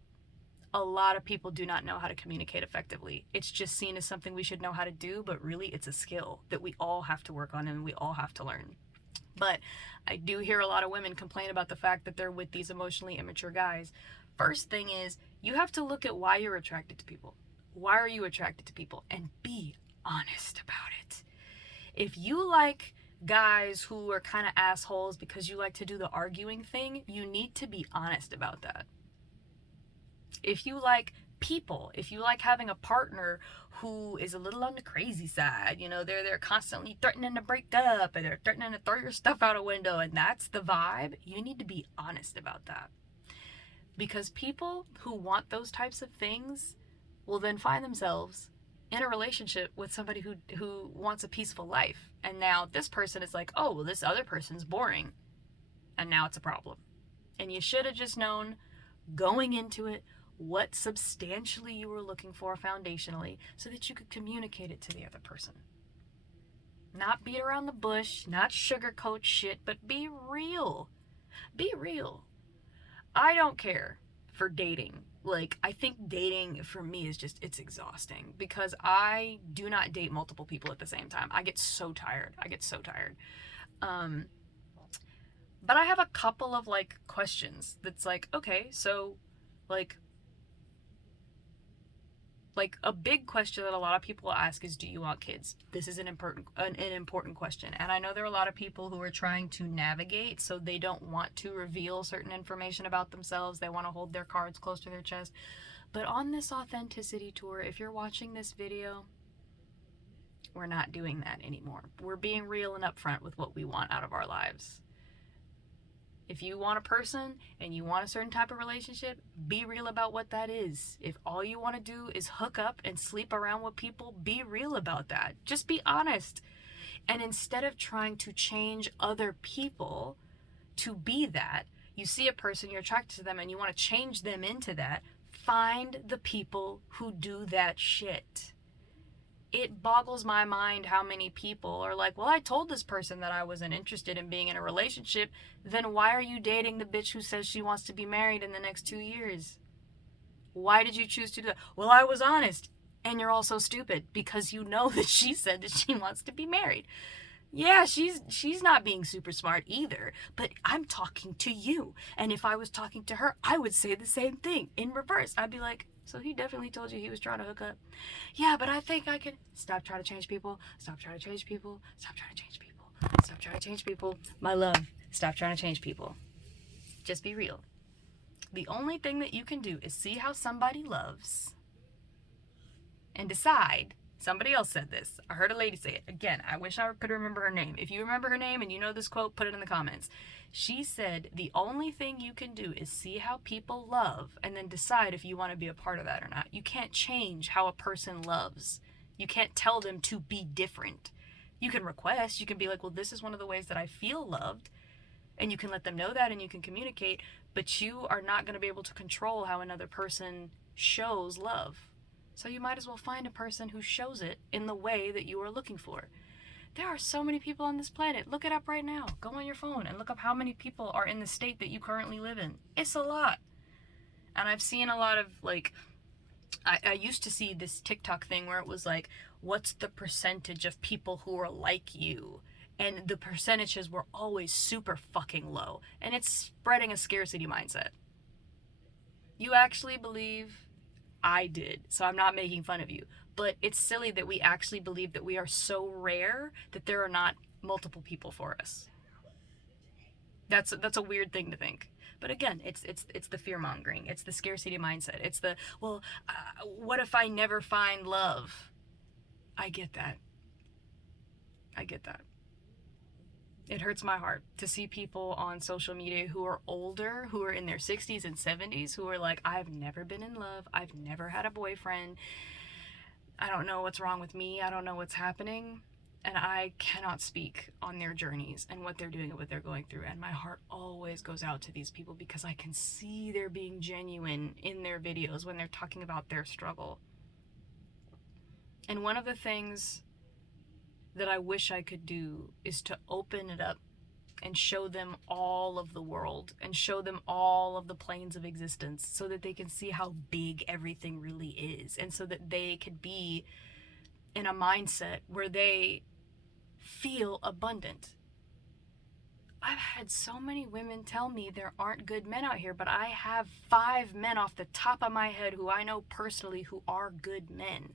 A lot of people do not know how to communicate effectively. It's just seen as something we should know how to do, but really it's a skill that we all have to work on and we all have to learn. But I do hear a lot of women complain about the fact that they're with these emotionally immature guys. First thing is, you have to look at why you're attracted to people. Why are you attracted to people? And be honest about it. If you like guys who are kind of assholes because you like to do the arguing thing, you need to be honest about that. If you like people, if you like having a partner who is a little on the crazy side, you know, they're constantly threatening to break up, and they're threatening to throw your stuff out a window, and that's the vibe, you need to be honest about that. Because people who want those types of things will then find themselves in a relationship with somebody who wants a peaceful life. And now this person is like, oh, well, this other person's boring. And now it's a problem. And you should have just known going into it what substantially you were looking for foundationally, so that you could communicate it to the other person. Not beat around the bush, not sugarcoat shit, but be real. Be real. I don't care for dating. Like, I think dating for me is just, it's exhausting, because I do not date multiple people at the same time. I get so tired. But I have a couple of, like, questions that's like, okay, so, like a big question that a lot of people ask is, do you want kids? This is an important question. And I know there are a lot of people who are trying to navigate, so they don't want to reveal certain information about themselves. They want to hold their cards close to their chest. But on this authenticity tour, if you're watching this video, we're not doing that anymore. We're being real and upfront with what we want out of our lives. If you want a person and you want a certain type of relationship, be real about what that is. If all you want to do is hook up and sleep around with people, be real about that. Just be honest. And instead of trying to change other people to be that, you see a person, you're attracted to them, and you want to change them into that, find the people who do that shit. It boggles my mind how many people are like, well, I told this person that I wasn't interested in being in a relationship. Then why are you dating the bitch who says she wants to be married in the next 2 years? Why did you choose to do that? Well, I was honest. And you're also stupid, because you know that she said that she wants to be married. Yeah, she's not being super smart either, but I'm talking to you. And if I was talking to her, I would say the same thing in reverse. I'd be like, so he definitely told you he was trying to hook up? Yeah, but I think I could. Stop trying to change people. Stop trying to change people. Stop trying to change people. Stop trying to change people. My love, stop trying to change people. Just be real. The only thing that you can do is see how somebody loves and decide. Somebody else said this. I heard a lady say it. Again, I wish I could remember her name. If you remember her name and you know this quote, put it in the comments. She said, the only thing you can do is see how people love and then decide if you want to be a part of that or not. You can't change how a person loves. You can't tell them to be different. You can request. You can be like, well, this is one of the ways that I feel loved. And you can let them know that, and you can communicate. But you are not going to be able to control how another person shows love. So you might as well find a person who shows it in the way that you are looking for. There are so many people on this planet. Look it up right now. Go on your phone and look up how many people are in the state that you currently live in. It's a lot. And I've seen a lot of, like, I used to see this TikTok thing where it was like, what's the percentage of people who are like you? And the percentages were always super fucking low. And it's spreading a scarcity mindset. You actually believe? I did, so I'm not making fun of you. But it's silly that we actually believe that we are so rare that there are not multiple people for us. That's a weird thing to think. But again, it's the fear-mongering. It's the scarcity mindset. It's the, well, what if I never find love? I get that. It hurts my heart to see people on social media who are older, who are in their 60s and 70s, who are like, I've never been in love, I've never had a boyfriend, I don't know what's wrong with me, I don't know what's happening. And I cannot speak on their journeys and what they're doing and what they're going through. And my heart always goes out to these people because I can see they're being genuine in their videos when they're talking about their struggle. And one of the things that I wish I could do is to open it up and show them all of the world and show them all of the planes of existence so that they can see how big everything really is, and so that they could be in a mindset where they feel abundant. I've had so many women tell me there aren't good men out here, but I have 5 men off the top of my head who I know personally who are good men.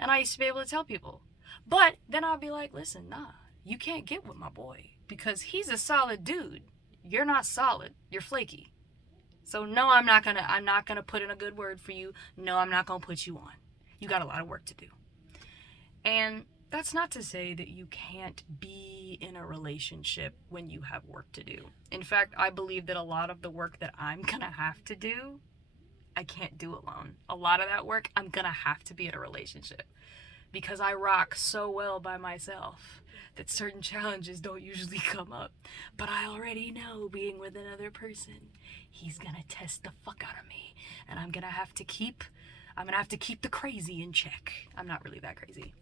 And I used to be able to tell people. But then I'll be like, listen, nah, you can't get with my boy because he's a solid dude. You're not solid. You're flaky. So no, I'm not gonna put in a good word for you. No, I'm not gonna put you on. You got a lot of work to do. And that's not to say that you can't be in a relationship when you have work to do. In fact, I believe that a lot of the work that I'm gonna have to do, I can't do alone. A lot of that work, I'm gonna have to be in a relationship. Because I rock so well by myself that certain challenges don't usually come up. But I already know being with another person, he's gonna test the fuck out of me. And I'm gonna have to keep the crazy in check. I'm not really that crazy.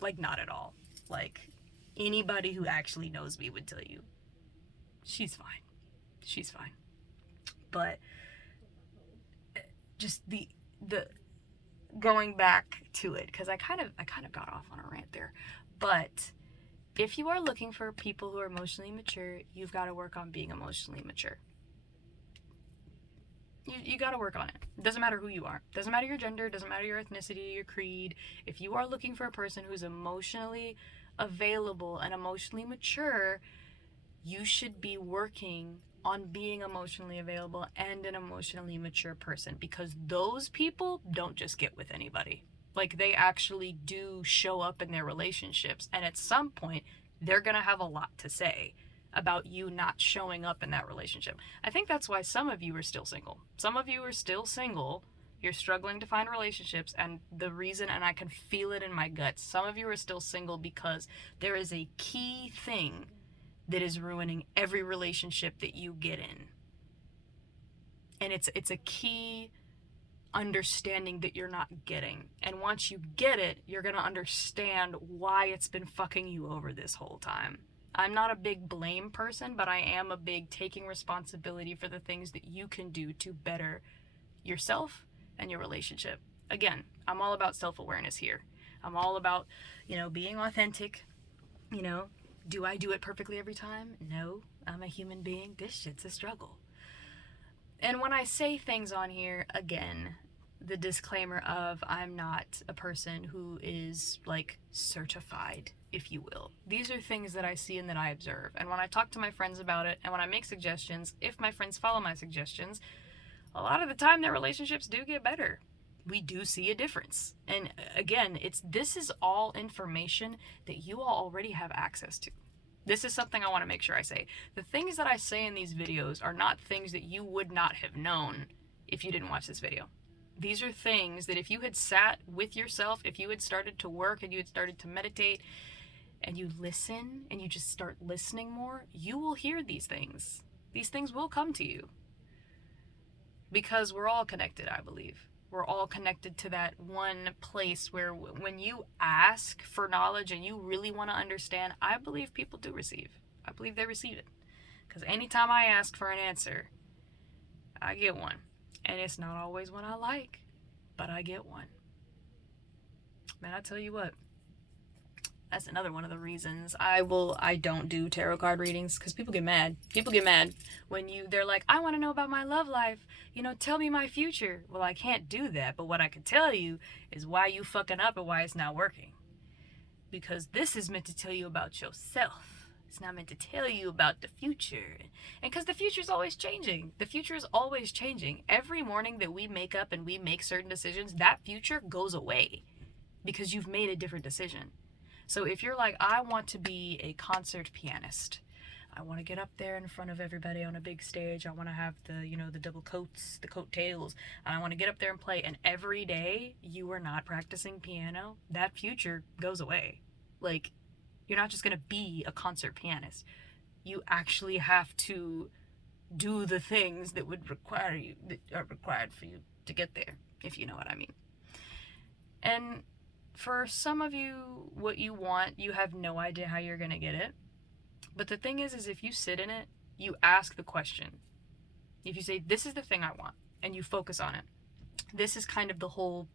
Like, not at all. Like, anybody who actually knows me would tell you, she's fine. She's fine. But just the going back to it, because I kind of got off on a rant there. But if you are looking for people who are emotionally mature, you've got to work on being emotionally mature. You got to work on it. It doesn't matter who you are. It doesn't matter your gender. It doesn't matter your ethnicity, your creed. If you are looking for a person who's emotionally available and emotionally mature, you should be working on being emotionally available and an emotionally mature person, because those people don't just get with anybody. Like, they actually do show up in their relationships, and at some point they're gonna have a lot to say about you not showing up in that relationship. I think that's why some of you are still single. Some of you are still single. You're struggling to find relationships, and the reason, and I can feel it in my guts, some of you are still single because there is a key thing that is ruining every relationship that you get in. And it's a key understanding that you're not getting. And once you get it, you're gonna understand why it's been fucking you over this whole time. I'm not a big blame person, but I am a big taking responsibility for the things that you can do to better yourself and your relationship. Again, I'm all about self-awareness here. I'm all about, being authentic. Do I do it perfectly every time? No, I'm a human being. This shit's a struggle. And when I say things on here, again, the disclaimer of I'm not a person who is like certified, if you will. These are things that I see and that I observe. And when I talk to my friends about it and when I make suggestions, if my friends follow my suggestions, a lot of the time their relationships do get better. We do see a difference. And again, this is all information that you all already have access to. This is something I want to make sure I say. The things that I say in these videos are not things that you would not have known if you didn't watch this video. These are things that if you had sat with yourself, if you had started to work and you had started to meditate and you listen and you just start listening more, you will hear these things. These things will come to you. Because we're all connected, I believe. We're all connected to that one place where when you ask for knowledge and you really want to understand, I believe people do receive. I believe they receive it. Because anytime I ask for an answer, I get one. And it's not always one I like, but I get one. Man, I tell you what, that's another one of the reasons I don't do tarot card readings, because people get mad. People get mad when they're like, I want to know about my love life. Tell me my future. Well, I can't do that, but what I can tell you is why you fucking up and why it's not working. Because this is meant to tell you about yourself. It's not meant to tell you about the future. And because the future is always changing. The future is always changing. Every morning that we make up and we make certain decisions, that future goes away because you've made a different decision. So if you're like, I want to be a concert pianist, I want to get up there in front of everybody on a big stage. I want to have the, you know, the double coats, the coat tails. And I want to get up there and play. And every day you are not practicing piano, that future goes away. Like, you're not just going to be a concert pianist. You actually have to do the things that would require you, that are required for you to get there, if you know what I mean. And for some of you, what you want, you have no idea how you're going to get it. But the thing is if you sit in it, you ask the question. If you say, this is the thing I want, and you focus on it, this is kind of the whole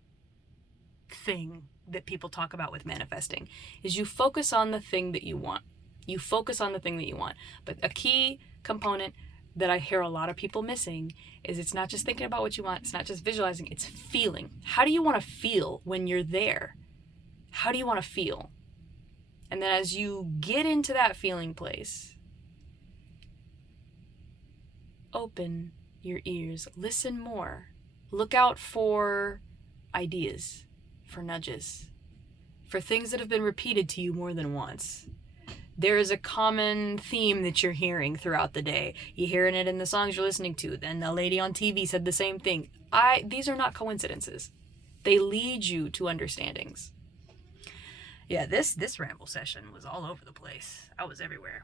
thing that people talk about with manifesting, is you focus on the thing that you want. You focus on the thing that you want. But a key component that I hear a lot of people missing is it's not just thinking about what you want, it's not just visualizing, it's feeling. How do you want to feel when you're there? How do you want to feel? And then as you get into that feeling place, open your ears, listen more, look out for ideas, for nudges, for things that have been repeated to you more than once. There is a common theme that you're hearing throughout the day. You're hearing it in the songs you're listening to. Then the lady on TV said the same thing. These are not coincidences. They lead you to understandings. Yeah, this ramble session was all over the place. I was everywhere.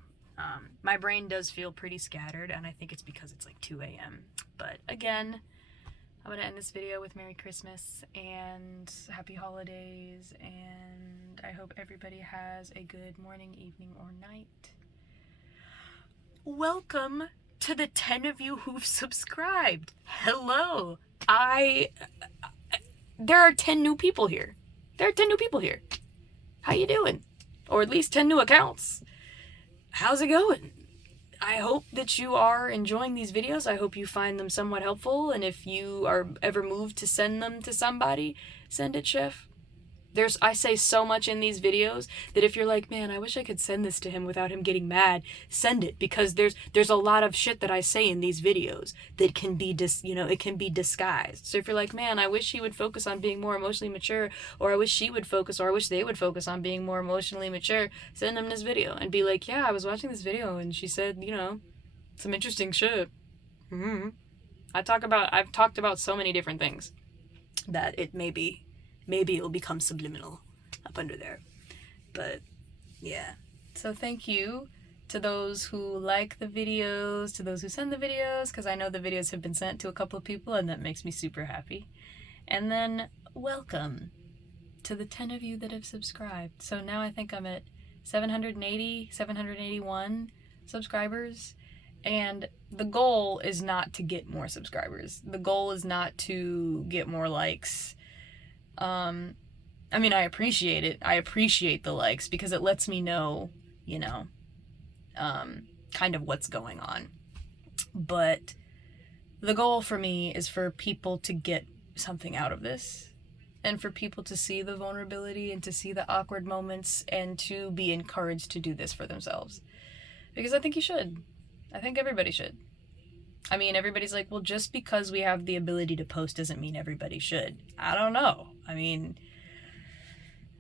My brain does feel pretty scattered, and I think it's because it's like 2 a.m. But again, I'm going to end this video with Merry Christmas and Happy Holidays, and I hope everybody has a good morning, evening, or night. Welcome to the 10 of you who've subscribed. Hello. There are 10 new people here. There are 10 new people here. How you doing? Or at least 10 new accounts. How's it going? I hope that you are enjoying these videos. I hope you find them somewhat helpful. And if you are ever moved to send them to somebody, send it, Chef. I say so much in these videos that if you're like, man, I wish I could send this to him without him getting mad, send it, because there's a lot of shit that I say in these videos that can be it can be disguised. So if you're like, man, I wish he would focus on being more emotionally mature, or I wish she would focus, or I wish they would focus on being more emotionally mature, send them this video and be like, yeah, I was watching this video and she said, some interesting shit. I've talked about so many different things that it maybe it'll become subliminal up under there. But yeah. So thank you to those who like the videos, to those who send the videos, because I know the videos have been sent to a couple of people and that makes me super happy. And then welcome to the 10 of you that have subscribed. So now I think I'm at 781 subscribers. And the goal is not to get more subscribers. The goal is not to get more likes. I mean, I appreciate it. I appreciate the likes because it lets me know, kind of what's going on. But the goal for me is for people to get something out of this, and for people to see the vulnerability and to see the awkward moments and to be encouraged to do this for themselves. Because I think you should. I think everybody should. I mean, everybody's like, well, just because we have the ability to post doesn't mean everybody should. I don't know. I mean,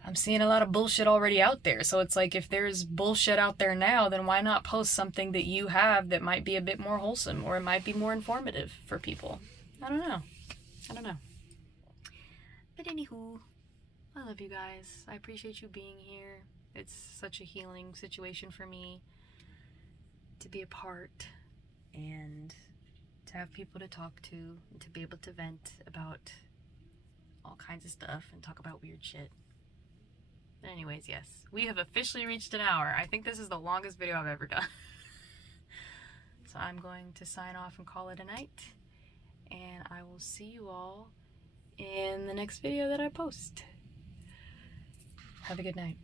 I'm seeing a lot of bullshit already out there. So it's like, if there's bullshit out there now, then why not post something that you have that might be a bit more wholesome, or it might be more informative for people? I don't know. But anywho, I love you guys. I appreciate you being here. It's such a healing situation for me to be a part and to have people to talk to and to be able to vent about all kinds of stuff and talk about weird shit. But anyways, yes, we have officially reached an hour. I think this is the longest video I've ever done. So I'm going to sign off and call it a night, and I will see you all in the next video that I post. Have a good night.